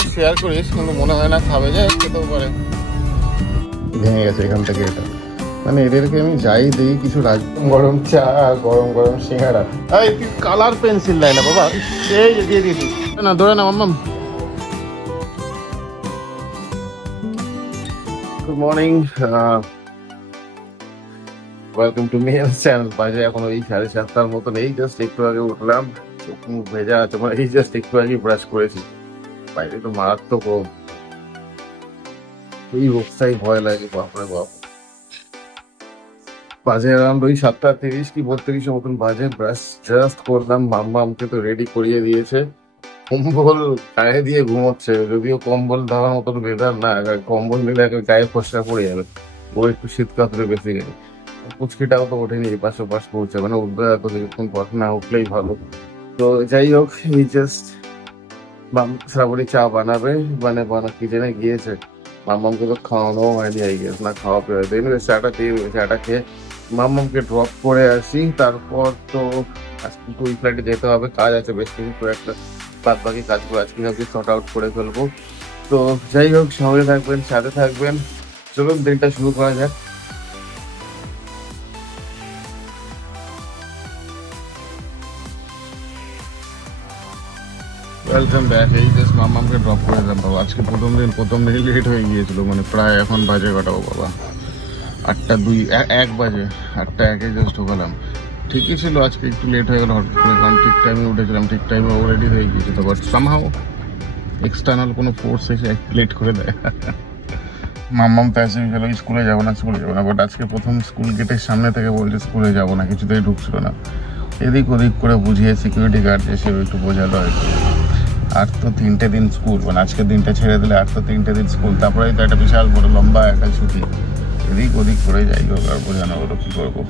এটাও শেয়ার করিস, কিন্তু মনে হয় না খাবে, যে খেতেও পারে। ভেঙে গেছে এখান থেকে এটা, মানে এদেরকে আমি যাই দিই কিছু গরম চা, গরম গরম সিঙ্গারা। এই তুই কালার পেন্সিল দেয় না বাবা, এই যে দিয়ে দিয়েছি না, ধরে না মাম্মাম। গুড মর্নিং, ওয়েলকাম টু মেয়ের চ্যানেল। বাজে এখন ওই 7:30টার মতন, এই জাস্ট একটু আগে উঠলাম, মুখ ভেজা আছে, মানে এই জাস্ট একটু আগে ব্রাশ করেছি। বাইরে তো মারাত্মক রোদ, এই অবস্থায় ভয় লাগে, বাপরে বাপ। বাজে অ্যারাউন্ড ওই 7:30 কি 32 মতন বাজে, ব্রাশ জাস্ট করলাম। মাম্মামকে তো রেডি করিয়ে দিয়েছে, কম্বল গায়ে দিয়ে ঘুমোচ্ছে, যদিও কম্বল দেওয়ার মতন বেদার না, কম্বল নিলে গায়ে ফসকা পড়ে যাবে, ও একটু শীত কাতরে বেশি গেলে। পুচকিটাও তো ওঠেনি, পাশে পাশ পড়ছে, মানে উঠবে এত কিছুক্ষণ পর, না উঠলেই ভালো। তো যাই হোক, এই জাস্ট শ্রাবণী চা বানাবে, মানে কিচেনে গিয়েছে। মাম্মামকে তো খাওয়ানো হয়নি, আই গেস, না খাওয়া পেয়ে চাটা দিয়ে চাটা খেয়ে মাম্মামকে ড্রপ করে আসি। তারপর তো আজকে ওই ফ্লাইটে যেতে হবে, কাজ আছে বেশ কিছু, একটা বাদ বাকি কাজগুলো আজকে সবজি শর্ট আউট করে ফেলবো। তো যাই হোক, সঙ্গে থাকবেন, সাথে থাকবেন, চলুন দিনটা শুরু করা যাক। Welcome back. এই জাস্ট মাম্মামকে ড্রপ করে দিলাম বাবা। আজকে প্রথম দিন লেট হয়ে গিয়েছিল, মানে প্রায় এখন বাজে কাটাবো বাবা 8:02 বাজে, 8:01 জাস্ট ঢোকালাম। ঠিকই ছিল, আজকে একটু লেট হয়ে গেল হঠাৎ করে, কারণ ঠিক টাইমে উঠেছিলাম, ঠিক টাইমে অলরেডি হয়ে গিয়েছিল। বাট সামহাও এক্সটার্নাল কোনো ফোর্স এসে লেট করে দেয়। মাম্মাম প্যাসিভ গেল, স্কুলে যাবো না। বাট আজকে প্রথম স্কুল গেটের সামনে থেকে বলছে স্কুলে যাবো না, কিছুতেই ঢুকছিল না। এদিক ওদিক করে বুঝিয়ে সিকিউরিটি গার্ড এসে একটু বোঝালো আর কি। আর তো 3টে দিন স্কুল, মানে আজকের দিনটা ছেড়ে দিলে আর তো 3টে দিন স্কুল, তারপরে তো একটা বিশাল বড় লম্বা একটা ছুটি। এদিক ওদিক করে যাই হোক, আর বোঝানো হলো কী করবো।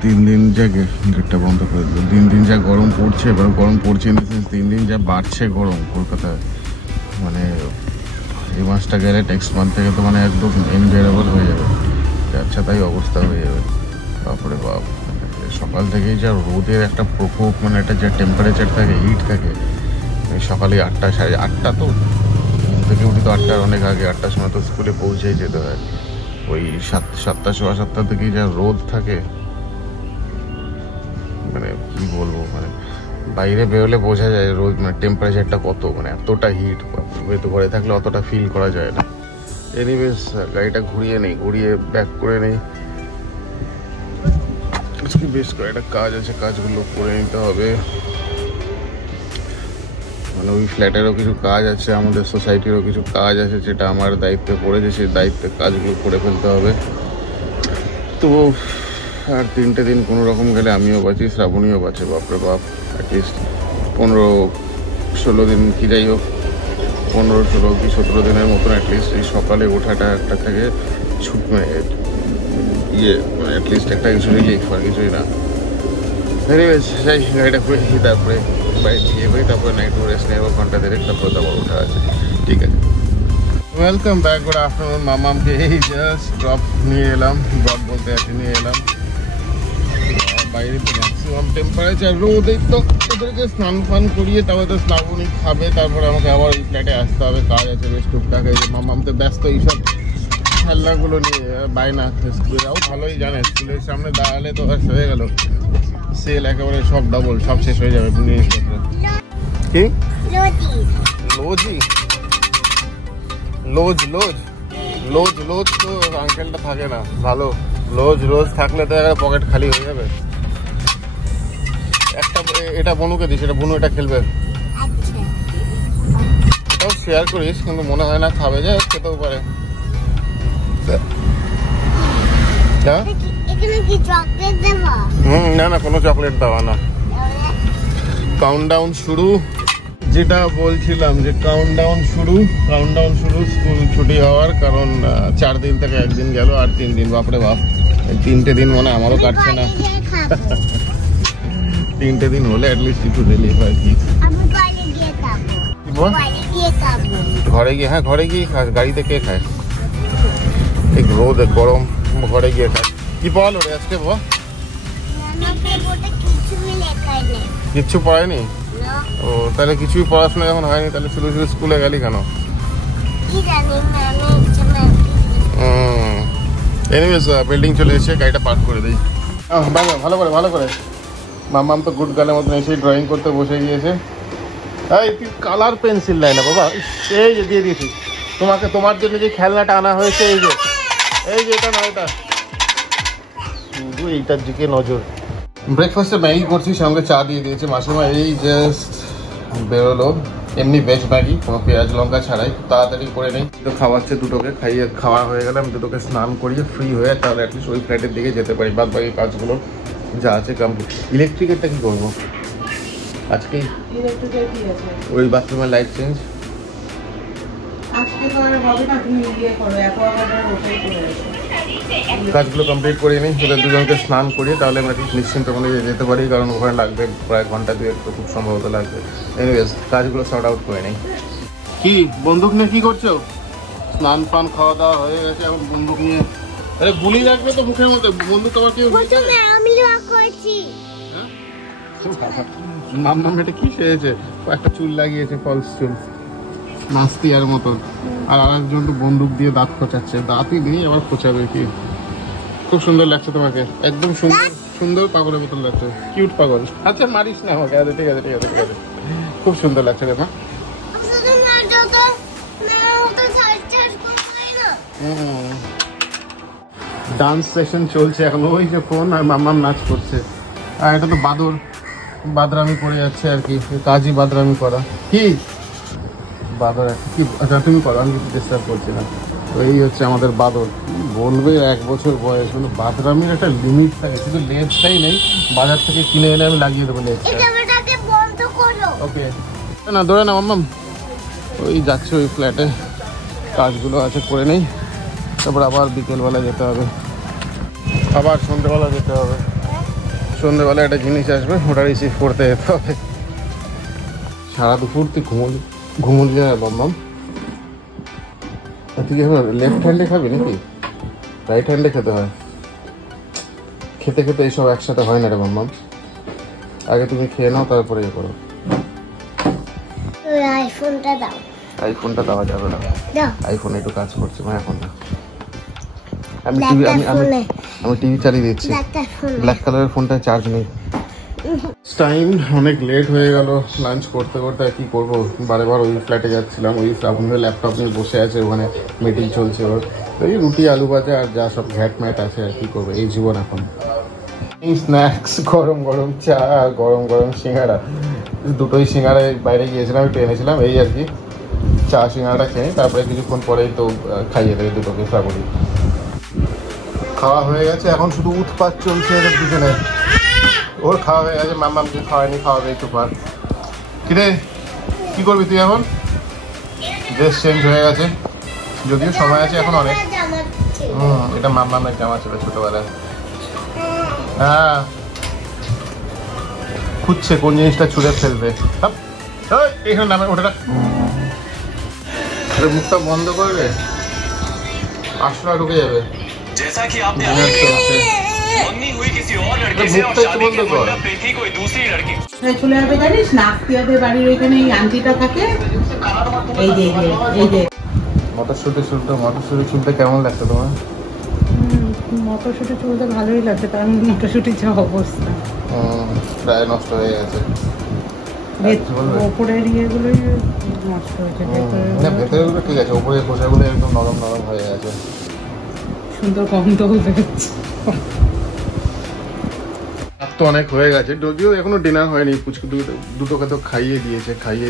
3 দিন যা গেটটা বন্ধ করে দিল, দিন যা গরম পড়ছে, এবার গরম পড়ছে ইন দ্য সেন্স 3 দিন যা বাড়ছে গরম কলকাতায়, মানে এই মাসটা গেলে নেক্সট মান্থ থেকে তো মানে একদম এনজয়েবল হয়ে যাবে, আচ্ছা তাই অবস্থা হয়ে যাবে। তারপরে বাপ, সকাল থেকেই যা রোদের একটা প্রকোপ, মানে একটা যা টেম্পারেচার থাকে, হিট থাকে। সকালে 8টা 8:30 তো ঘুম থেকে উঠি, তো 8টার অনেক আগে, 8টার সময় তো স্কুলে পৌঁছেই যেতে হয়। ওই 7টা 7:15 থেকেই যা রোদ থাকে, মানে কি বলবো, মানে বাইরে বেরোলে বোঝা যায় রোদ, মানে টেম্পারেচারটা কত, মানে এতটা হিট। তো ঘরে থাকলে অতটা ফিল করা যায় না। এনিওয়েজ, গাড়িটা ঘুরিয়ে ব্যাক করে নেই। আজকে বেশ কয়েকটা কাজ আছে, কাজগুলো করে নিতে হবে। মানে ওই ফ্ল্যাটেরও কিছু কাজ আছে, আমাদের সোসাইটিরও কিছু কাজ আছে, যেটা আমার দায়িত্বে পড়েছে, সেই দায়িত্বের কাজগুলো করে ফেলতে হবে। তো আর 3টে দিন কোনো রকম গেলে আমিও বাঁচি, শ্রাবণীও বাঁচে, বাপরে বাপ। অ্যাটলিস্ট 15-16 দিন, কি যাই হোক 15-16 কি 17 দিনের মতন অ্যাটলিস্ট এই সকালে ওঠাটা একটা থেকে মানে অ্যাটলিস্ট একটা কিছু রিলিফ, আর কিছুই না। এনিওয়েজ, যাই গাড়িটা করে তারপরে বাইক দিয়ে হয়ে তারপরে নাইট রেস্ট নেব, ঘন্টা দেড়েক, তারপরে আবার ওঠা আছে। ঠিক আছে, ওয়েলকাম ব্যাক। Good afternoon. মামামকে এই জাস্ট ড্রপ নিয়ে এলাম, ড্রপ বলতে আছে নিয়ে এলাম। বাইরে তো ম্যাক্সিমাম টেম্পারেচার রোদ, এই তো ওদেরকে স্নান ফান করিয়ে তারপরে তো শ্রাবণী খাবে, তারপরে আমাকে আবার এই ফ্ল্যাটে আসতে হবে, কাজ আছে বেশ টুকটাক। এই যে মামাম তো ব্যস্ত এইসব খেলনাগুলো নিয়ে, বায়না। স্কুলেও ভালোই জানে, স্কুলের সামনে দাঁড়ালে তো হয়ে গেল, সেল একেবারে সব ডাবল, সব শেষ হয়ে যাবে জিনিসপত্র। কি লোজি? লোজ তো আঙ্কেলটা থাকে না ভালো, লোজ থাকলে তো পকেট খালি হয়ে যাবে। একটা এটা বনুকে দিস, এটা বনু এটা খেলবে, এটাও শেয়ার করিস, কিন্তু মনে হয় না খাবে, যে খেতেও পারে। না কোনো চকলেট দেওয়া না। কাউন্টডাউন শুরু, যেটা বলছিলাম যে কাউন্টডাউন শুরু স্কুল ছুটি হওয়ার, কারণ 4 দিন থেকে 1 দিন গেল, আর 3 দিন, বাপরে বাপ। 3টে দিন মানে আমারও কাটছে না। 3টে দিন হলে অ্যাটলিস্ট একটু রিলিফ হয়। কি ঘরে গিয়ে? হ্যাঁ ঘরে গিয়ে খাস, গাড়িতে কে খায়? এই রোদ গরম, ঘরে গিয়ে খায়। কি বল আজকে? কিচ্ছু পড়ায়নি? ও তাহলে কিছুই পড়াশোনা যখন হয়নি তাহলে শুধু শুধু স্কুলে গেলি কেন? এনিওয়েজ বিল্ডিং চলে এসে গাড়িটা পার্ক করে দিই। ভালো করে ভালো করে। মাম্মাম তো গুড গার্লের মতন এসে ড্রয়িং করতে বসে গিয়েছে। এই তুই কালার পেন্সিল নেয় না বাবা, এই যে দিয়ে দিয়েছি তোমাকে, তোমার জন্য যে খেলনাটা আনা হয়েছে এই যে এটা না এটা, শুধু এইটার দিকে নজর। ব্রেকফাস্টে ম্যাগি করছি, সঙ্গে চা দিয়ে দিয়েছে মাসিমা। এই জাস্ট বেরোলো, এমনি ভেজ ম্যাগি, কোনো পেঁয়াজ লঙ্কা ছাড়াই, তাড়াতাড়ি করে নেই। তো খাওয়াচ্ছে দুটোকে, খাওয়া হয়ে গেলে আমি দুটোকে স্নান করিয়ে ফ্রি হয়ে তাহলে অ্যাটলিস্ট ওই ফ্ল্যাটের দিকে যেতে পারি। বাদ বাকি কাজগুলো যা আছে কমপ্লিট। ইলেকট্রিকেরটা কি করবো আজকেই? ওই বাথরুমের লাইট চেঞ্জ কাজগুলো কমপ্লিট করে নিই, ওদের দুজনকে স্নান করিয়ে তাহলে আমি নিশ্চিন্ত মনে যেতে পারি, কারণ ওখানে লাগবে প্রায় ঘন্টা দুয়েক, তো খুব সম্ভবত লাগবে। এনিওয়েজ কাজগুলো সর্ট আউট করে নিই। কি বন্দুক নিয়ে কি করছো? স্নান পান খাওয়া দাওয়া হয়ে গেছে, এখন বন্দুক নিয়ে, আরে গুলি লাগবে তো মুখের মধ্যে, বন্দুক আবার কি? মাম্মাম এটা কি সেরেছে, একটা চুল লাগিয়েছে, ফলস চুল, নাস্তি আর মতন। আর আরেকজন তো বন্দুক দিয়ে দাঁত খোঁচাচ্ছে, দাঁতই দিয়ে আবার খোঁচাবে কি। খুব সুন্দর লাগছে তোমাকে, একদম সুন্দর সুন্দর পাগলের মতন লাগছে, কিউট পাগল। আচ্ছা মারিস না আমাকে, আচ্ছা ঠিক আছে ঠিক আছে ঠিক আছে, খুব সুন্দর লাগছে রে মা। ডান্স সেশন চলছে এখন, ওই যে ফোন আর মাম্মাম নাচ করছে। আর এটা তো বাদর বাদরামি করে যাচ্ছে আর কি, কাজই বাদরামি করা। কি বাদর কি? আচ্ছা তুমি করো, আমি কিছু ডিস্টার্ব করছি না। তো এই হচ্ছে আমাদের বাদর, বলবে 1 বছর বয়স, মানে বাদরামির একটা লিমিট থাকে, শুধু লেজটাই নেই, বাজার থেকে কিনে এনে আমি লাগিয়ে দেবো লেজটা। ওকে না ধরে না মাম্মাম, ওই যাচ্ছে ওই ফ্ল্যাটে, কাজগুলো আছে করে নেই, তারপর আবার বিকেলবেলা যেতে হবে, আবার সন্ধ্যেবেলা যেতে হবে। সন্ধ্যেবেলা একটা জিনিস আসবে, ওটা রিসিভ করতে যেতে হবে। সারা দুপুর তুই ঘুমলি না মাম্মাম? তুই এখন লেফট হ্যান্ডে খাবি নাকি রাইট হ্যান্ডে খেতে হয়? খেতে খেতে এইসব একসাথে হয় না রে মাম্মাম, আগে তুমি খেয়ে নাও তারপরে ইয়ে করো। আইফোনটা দেওয়া যাবে না, আইফোনে একটু কাজ করছে মা, এখন না। আমি টিভি চালিয়ে দিচ্ছি, ব্ল্যাক কালারের ফোনটায় চার্জ নেই। টাইম অনেক লেট হয়ে গেল, লাঞ্চ করতে করতে কি করবো, বারেবার ওই ফ্ল্যাটে যাচ্ছিলাম, ওই শ্রাবণের ল্যাপটপ নিয়ে বসে আছে, ওখানে মিটিং চলছে ওর, এই রুটি আলু ভাজা আর যা সব ঘ্যাট ম্যাট আছে আর কি করবো, এই জীবন এখন। স্ন্যাক্স, গরম গরম চা আর গরম গরম সিঙ্গাড়া, দুটোই সিঙ্গাড়ায় বাইরে গিয়েছিলাম একটু এনেছিলাম, এই আর কি। চা সিঙ্গাড়াটা খেয়ে তারপরে কিছুক্ষণ পরেই তো খাইয়ে দেবে দুটোকে শ্রাবণী। খাওয়া হয়ে গেছে, এখন শুধু উৎপাত চলছে এদের পিছনে। ওর খাওয়া হয়ে গেছে, মাম্মামকে খাওয়ায়নি, খাওয়াবে একটু পর। কিরে কি করবি তুই এখন? ড্রেস চেঞ্জ হয়ে গেছে, যদিও সময় আছে এখন অনেক। এটা মাম্মামের জামা ছিল ছোটবেলায়। হ্যাঁ খুঁজছে কোন জিনিসটা ছুঁড়ে ফেলবে। এখানে নামে ওটা, মুখটা বন্ধ করবে, 500 টাকা ঢুকে যাবে। जैसा कि आपने मंगनी हुई किसी और लड़के से और शादी के मंडप पे थी कोई दूसरी लड़की। চলে যাবে জানিস না, আত্মীয়দের বাড়ির ওইখানে এই আন্টিটা থাকে, এই যে মটরশুটি চুলতে কেমন লাগছে তোমার? মটরশুটি চুলতে ভালোই লাগছে, কারণ মটরশুটির যা অবস্থা, প্রায় নষ্ট হয়ে গেছে। ওপরের ইয়েগুলোই নষ্ট হয়েছে, ভেতরেগুলো ঠিক আছে, ওপরের খোসাগুলো একদম নরম নরম হয়ে গেছে, সুন্দর গন্ধ বেরোচ্ছে। তো অনেক হয়ে গেছে, যদিও এখনো ডিনার হয়নি। পুচকু দুটোকে তো খাইয়ে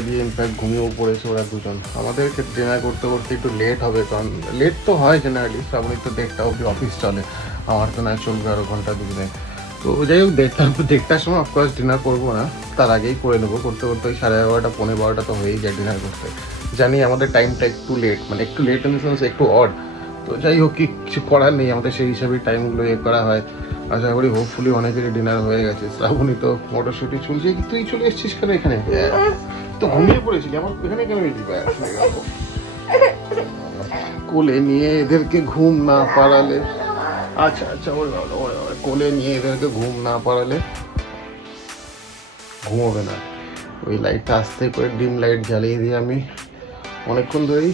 দিয়ে ইনফ্যাক্ট ঘুমিয়েও পড়েছে ওরা দুজন। আমাদেরকে ডিনার করতে করতে একটু লেট হবে, কারণ লেট তো হয় জেনারেলি, শ্রাবণীর তো 1:30 অবধি অফিস চলে, আমার তো নয় চলবে আরো ঘন্টা দুপুরে। তো যাই হোক 1:30টার সময় অফকোর্স ডিনার করবো না, তার আগেই করে নেবো, করতে করতে ওই 11:30 পৌনে 12টা তো হয়েই যায় ডিনার করতে। জানি আমাদের টাইমটা একটু লেট, মানে একটু লেট ইন দ্য সেন্স একটু অড, তো যাই হোক কিছু করার নেই, আমাদের সেই হিসাবেই টাইমগুলো করা হয়। আশা করি হোপফুলি অনেকেরই ডিনার হয়ে গেছে। শ্রাবণী তো মটরশুটি চলছে, তুই চলে এসেছিস কেন এখানে? তো ঘুমিয়ে পড়েছিলি, আমার এখানে কেন এলি? কোলে নিয়ে এদেরকে ঘুম না পাড়ালে, আচ্ছা ওই কোলে নিয়ে এদেরকে ঘুম না পাড়ালে ঘুমোবে না। ওই লাইটটা আস্তে করে ডিম লাইট জ্বালিয়ে দিয়ে আমি অনেকক্ষণ ধরেই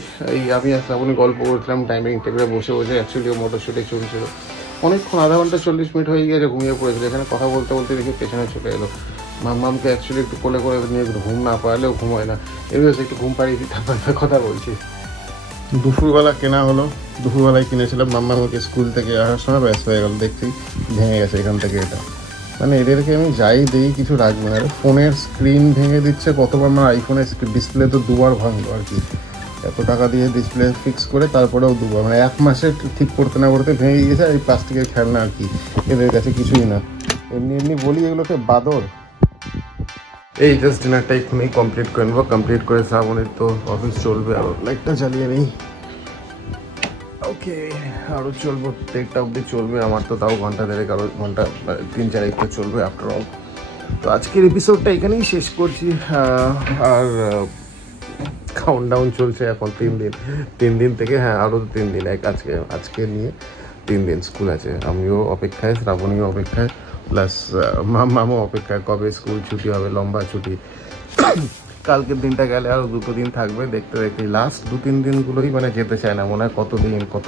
আমি আর শ্রাবণী গল্প করছিলাম ডাইনিং টেবিলে বসে বসে। অ্যাকচুয়ালি ও মোটরশুটি চলছিল অনেকক্ষণ, আধা ঘন্টা 40 মিনিট হয়ে গিয়েছে, ঘুমিয়ে পড়েছিল। এখানে কথা বলতে বলতে দেখি পেছনে চলে এলো। মাম্মামকে অ্যাকচুয়ালি একটু কোলে করে নিয়ে ঘুম না পারলেও ঘুমোয় না, এবার একটু ঘুম পাড়িয়ে দিই, তারপর কথা বলছি। দুপুরবেলা কেনা হলো, দুপুরবেলায় কিনেছিলাম। মাম্মামকে স্কুল থেকে আসার সময় ব্যস্ত হয়ে গেল, দেখছি ভেঙে গেছে এখান থেকে। এটা মানে এদেরকে আমি যাই দিই কিছু রাখবে না। ফোনের স্ক্রিন ভেঙে দিচ্ছে কতবার, আমার আইফোনের ডিসপ্লে তো 2বার ভাঙলো আর কি। এত টাকা দিয়ে ডিসপ্লে ফিক্স করে তারপরেও 2বার, মানে 1 মাসে ঠিক করতে না করতে ভেঙে গিয়েছে। এই প্লাস্টিকের খেলনা আর কি, এদের কাছে কিছুই না। এমনি বলি এগুলোকে বাদর। এই জাস্ট ডিনারটা এক্ষুনি কমপ্লিট করে নেবো, কমপ্লিট করে শ্রাবণীর তো অফিস চলবে। আরও লাইটটা জ্বালিয়ে নেই। ওকে, আরও চলবো, 1টা অবধি চলবে আমার তো, তাও ঘন্টা 1.5 আরও ঘন্টা 3-4 একটু চলবে আফটার অল। তো আজকের এপিসোডটা এখানেই শেষ করছি। আর কাউন্টডাউন চলছে এখন 3 দিন থেকে, হ্যাঁ আরও 3 দিন, আজকে নিয়ে 3 দিন স্কুল আছে। আমিও অপেক্ষায়, শ্রাবণীও অপেক্ষায়, প্লাস মামাও অপেক্ষায় কবে স্কুল ছুটি হবে, লম্বা ছুটি। কালকের দিনটা গেলে আরও 2 দিন থাকবে, দেখতে দেখতে লাস্ট 2-3 দিনগুলোই মানে যেতে চায় না, মনে হয় কত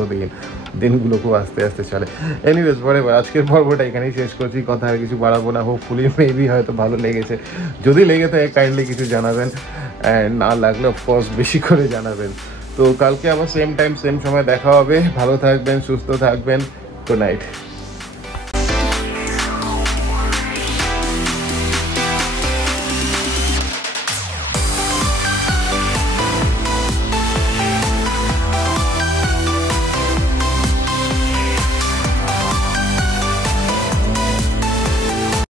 দিনগুলো খুব আস্তে আস্তে চলে। এনিওয়েজ বরাবর আজকের পর্বটা এখানেই শেষ করছি, কথা আর কিছু বাড়াবো না। হোপফুলি মেবি হয়তো ভালো লেগেছে, যদি লেগে থাকে কাইন্ডলি কিছু জানাবেন, অ্যান্ড না লাগলে অফকোর্স বেশি করে জানাবেন। তো কালকে আবার সেম টাইম সেম সময় দেখা হবে। ভালো থাকবেন, সুস্থ থাকবেন, গুড নাইট।